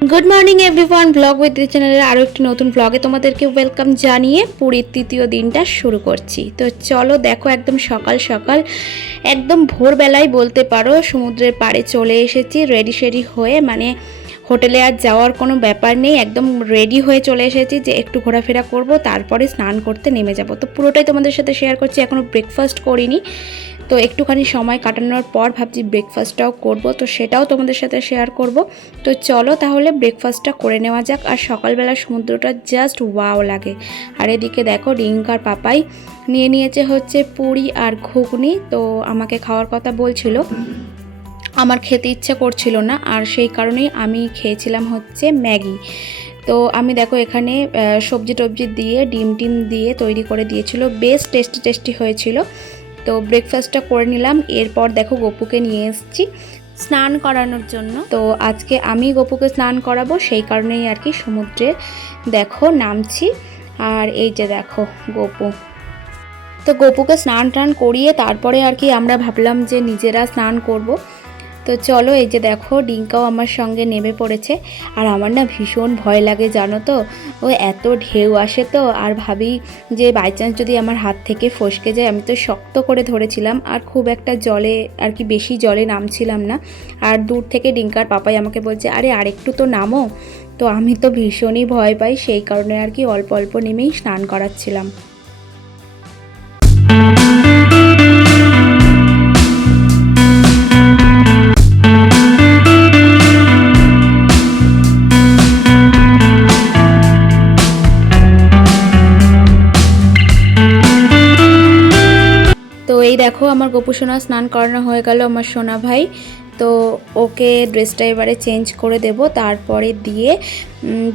Good morning everyone, blog with the চ্যানেলের আরও একটি নতুন ব্লগে তোমাদেরকে ওয়েলকাম জানিয়ে পুরীর তৃতীয় দিনটা শুরু করছি। তো চলো দেখো, একদম সকাল সকাল একদম ভোরবেলায় বলতে পারো সমুদ্রের পাড়ে চলে এসেছি রেডি হয়ে। মানে হোটেলে আর যাওয়ার কোনো ব্যাপার নেই, একদম রেডি হয়ে চলে এসেছি যে একটু ঘোরাফেরা করব, তারপরে স্নান করতে নেমে যাব। তো পুরোটাই তোমাদের সাথে শেয়ার করছি। এখনও ব্রেকফাস্ট করিনি, তো একটুখানি সময় কাটানোর পর ভাবছি ব্রেকফাস্টটাও করব, তো সেটাও তোমাদের সাথে শেয়ার করব। তো চলো তাহলে ব্রেকফাস্টটা করে নেওয়া যাক। আর সকালবেলা সমুদ্রটা জাস্ট ওয়াও লাগে। আর এদিকে দেখো রিঙ্কার পাপাই নিয়ে নিয়েছে হচ্ছে পুরি আর ঘুগনি। তো আমাকে খাওয়ার কথা বলছিল, আমার খেতে ইচ্ছে করছিল না, আর সেই কারণেই আমি খেয়েছিলাম হচ্ছে ম্যাগি। তো আমি দেখো এখানে সবজি টবজি দিয়ে ডিম টিম দিয়ে তৈরি করে দিয়েছিল, বেশ টেস্টি হয়েছিল। তো ব্রেকফাস্টটা করে নিলাম। এরপর দেখো গপুকে নিয়ে এসেছি স্নান করানোর জন্য। তো আজকে আমি গপুকে স্নান করাবো, সেই কারণেই আর কি সমুদ্রে দেখো নামছি। আর এই যে দেখো গপু, তো গপুকে স্নান টান করিয়ে তারপরে আর কি আমরা ভাবলাম যে নিজেরা স্নান করব। তো চলো, এই যে দেখো ডিঙ্কাও আমার সঙ্গে নেমে পড়েছে। আর আমার না ভীষণ ভয় লাগে জানো তো, ও এত ঢেউ আসে, তো আর ভাবি যে বাই চান্স যদি আমার হাত থেকে ফসকে যায়। আমি তো শক্ত করে ধরেছিলাম, আর খুব একটা জলে আর কি বেশি জলে নামছিলাম না। আর দূর থেকে ডিঙ্কার পাপাই আমাকে বলছে আরে আরেকটু তো নামো। তো আমি তো ভীষণই ভয় পাই, সেই কারণে আর কি অল্প অল্প নেমেই স্নান করাচ্ছিলাম। তো এই দেখো আমার গপু সোনা স্নান করানো হয়ে গেল আমার সোনা ভাই। তো ওকে ড্রেসটা এবারে চেঞ্জ করে দেব, তারপরে দিয়ে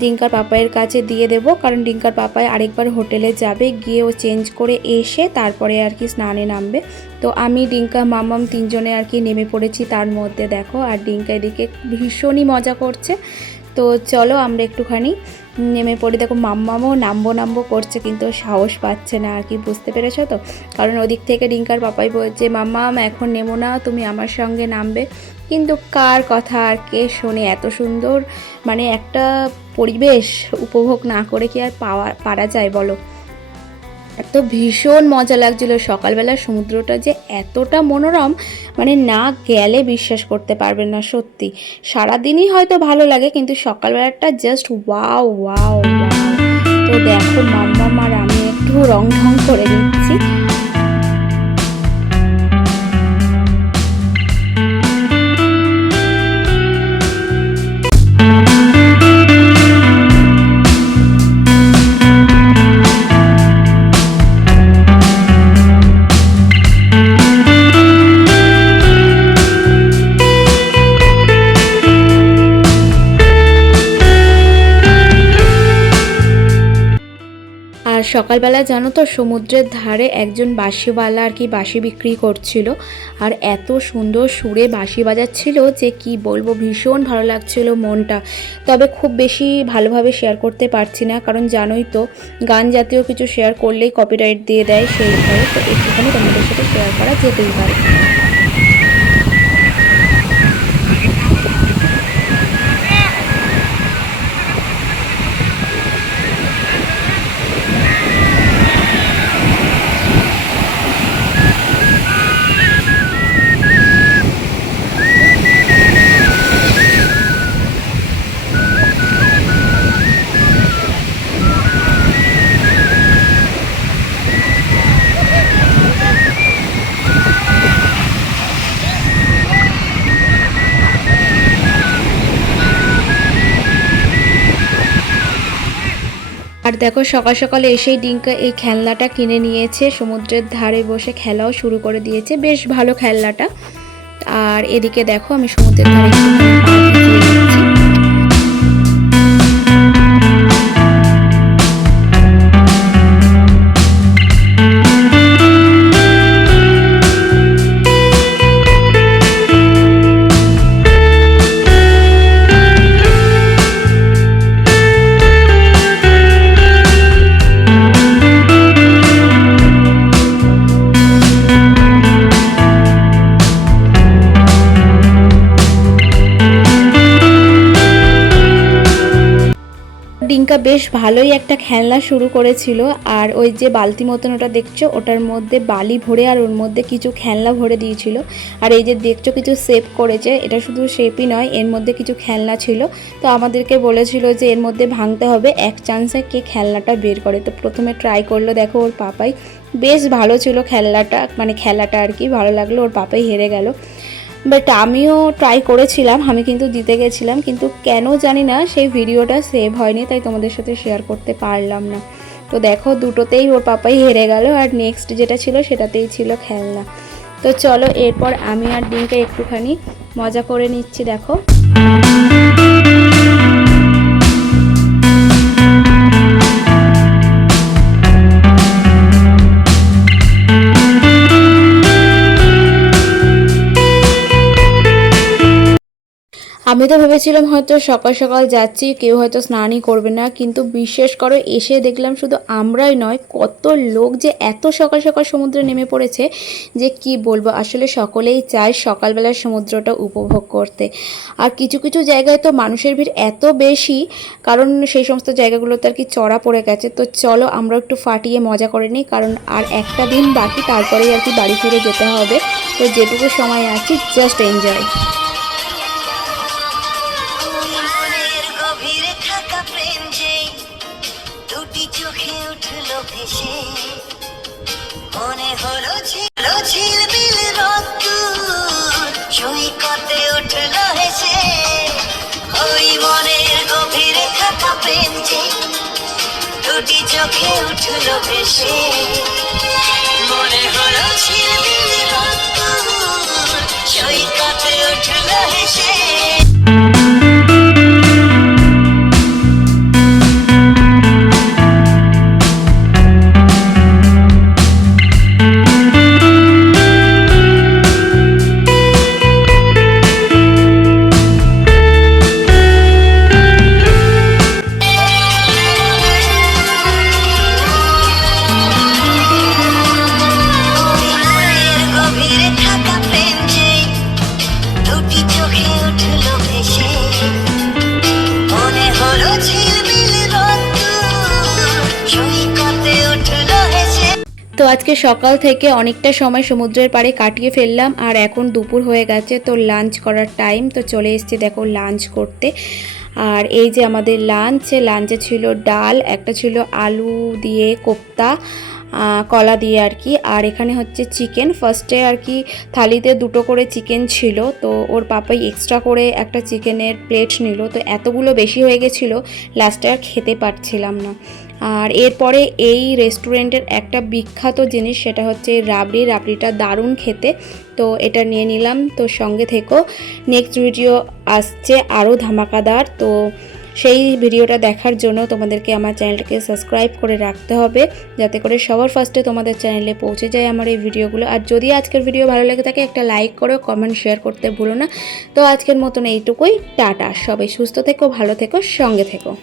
ডিঙ্কার পাপাইয়ের কাছে দিয়ে দেব, কারণ ডিঙ্কার পাপাই আরেকবার হোটেলে যাবে, গিয়ে ও চেঞ্জ করে এসে তারপরে আর কি স্নানে নামবে। তো আমি ডিঙ্কা মামাম তিনজনে আর কি নেমে পড়েছি তার মধ্যে দেখো। আর ডিঙ্কা এদিকে ভীষণই মজা করছে। তো চলো আমরা একটুখানি নেমে পড়ি। দেখো মাম্মামও নামবো করছে, কিন্তু সাহস পাচ্ছে না আর কি, বুঝতে পেরেছো তো। কারণ ওদিক থেকে ডিঙ্কার পাপাই বলছে মাম্মাম এখন নেমো না, তুমি আমার সঙ্গে নামবে। কিন্তু কার কথা আর কে শোনে, এত সুন্দর মানে একটা পরিবেশ উপভোগ না করে কি আর পারা যায় বলো। এত ভীষণ মজা লাগছিল সকালবেলা, সমুদ্রটা যে এতটা মনোরম মানে না গেলে বিশ্বাস করতে পারবেন না সত্যি। সারাদিনই হয়তো ভালো লাগে, কিন্তু সকালবেলাটা জাস্ট ওয়াও ওয়াও ওয়াও। তো দেখো মাম্মাম আর আমি একটু রং ঢং করে নিচ্ছি। আর সকালবেলা জানো তো সমুদ্রের ধারে একজন বাঁশিওয়ালা আর কি বাঁশি বিক্রি করছিল, আর এত সুন্দর সুরে বাঁশি বাজাচ্ছিল যে কি বলবো, ভীষণ ভালো লাগছিল মনটা। তবে খুব বেশি ভালোভাবে শেয়ার করতে পারছি না, কারণ জানোই তো গান জাতীয় কিছু শেয়ার করলেই কপিরাইট দিয়ে দেয়, সেই ভয়ে তো একটুখানি তোমাদের সাথে শেয়ার করা যেতেই পারে। আর দেখো সকাল সকালে এসেই ডিঙ্কা এই খেলনাটা কিনে নিয়েছে, সমুদ্রের ধারে বসে খেলাও শুরু করে দিয়েছে, বেশ ভালো খেলনাটা। আর এদিকে দেখো আমি সমুদ্রের ধারে একটুখানি পা ভিজিয়ে নিচ্ছি। ডিঙ্কা বেশ ভালোই একটা খেলনা শুরু করেছিল। আর ওই যে বালতি মতন ওটা দেখছো, ওটার মধ্যে বালি ভরে আর ওর মধ্যে কিছু খেলনা ভরে দিয়েছিল। আর এই যে দেখছো কিছু শেপ করেছে, এটা শুধু শেপই নয়, এর মধ্যে কিছু খেলনা ছিল। তো আমাদেরকে বলেছিল যে এর মধ্যে ভাঙতে হবে, এক চান্সে কে খেলনাটা বের করে। তো প্রথমে ট্রাই করলো, দেখো ওর পাপাই, বেশ ভালো ছিল খেলনাটা, মানে খেলাটা আর কি ভালো লাগলো। ওর পাপাই হেরে গেল। বাট আমিও ট্রাই করেছিলাম, আমি কিন্তু জিতে গেছিলাম, কিন্তু কেন জানি না সেই ভিডিওটা সেভ হয়নি, তাই তোমাদের সাথে শেয়ার করতে পারলাম না। তো দেখো দুটোতেই ওর পাপাই হেরে গেল, আর নেক্সট যেটা ছিল সেটাতেই ছিল খেলনা। তো চলো এরপর আমি আর ডিঙ্কা একটুখানি মজা করে নিচ্ছি, দেখো। আমি তো ভেবেছিলাম হয়তো সকাল সকাল যাচ্ছি, কেউ হয়তো স্নানই করবে না, কিন্তু বিশ্বাস করো এসে দেখলাম শুধু আমরাই নয়, কত লোক যে এত সকাল সকাল সমুদ্রে নেমে পড়েছে যে কি বলবো। আসলে সকলেই চায় সকালবেলার সমুদ্রটা উপভোগ করতে। আর কিছু কিছু জায়গায় তো মানুষের ভিড় এত বেশি, কারণ সেই সমস্ত জায়গাগুলোতে আর কি চড়া পড়ে গেছে। তো চলো আমরা একটু ফাটিয়ে মজা করে নিই, কারণ আর একটা দিন বাকি, তারপরেই আর কি বাড়ি ফিরে যেতে হবে। তো যেটুকু সময় আছে জাস্ট এনজয়। চোখে উঠলো ভেসে, মনে হলো ঝিলমিল রোদ্দুর, সৈকতে উঠলো হেসে, ওই মনের গভীরে থাকা প্রেম যে দুটি চোখে উঠলো ভেসে, মনে হলো ঝিলমিল রোদ্দুর, সৈকতে উঠলো হেসে। তো আজকে সকাল থেকে অনেকটা সময় সমুদ্রের পাড়ে কাটিয়ে ফেললাম, আর এখন দুপুর হয়ে গেছে, তো লাঞ্চ করার টাইম। তো চলে এসেছি দেখো লাঞ্চ করতে। আর এই যে আমাদের লাঞ্চে ছিল ডাল, একটা ছিল আলু দিয়ে কোপ্তা, কলা দিয়ে আর কি, আর এখানে হচ্ছে চিকেন। ফার্স্টে আর কি থালিতে দুটো করে চিকেন ছিল, তো ওর পাপাই এক্সট্রা করে একটা চিকেনের প্লেট নিল। তো এতগুলো বেশি হয়ে গেছিলো, লাস্টে আর খেতে পারছিলাম না। আর এরপরে এই রেস্টুরেন্টের একটা বিখ্যাত জিনিস, সেটা হচ্ছে রাবড়িটা দারুণ খেতে। তো এটা নিয়ে নিলাম। তো সঙ্গে থেকো, নেক্সট ভিডিও আসছে আরও ধামাকাদার। তো সেই ভিডিওটা দেখার জন্য তোমাদেরকে আমার চ্যানেলটাকে সাবস্ক্রাইব করে রাখতে হবে, যাতে করে সবার ফার্স্টে তোমাদের চ্যানেলে পৌঁছে যায় আমার এই ভিডিওগুলো। আর যদি আজকের ভিডিও ভালো লেগে থাকে একটা লাইক করো, কমেন্ট শেয়ার করতে ভুলো না। তো আজকের মতন এইটুকুই, টাটা। সবাই সুস্থ থেকো, ভালো থেকো, সঙ্গে থেকো।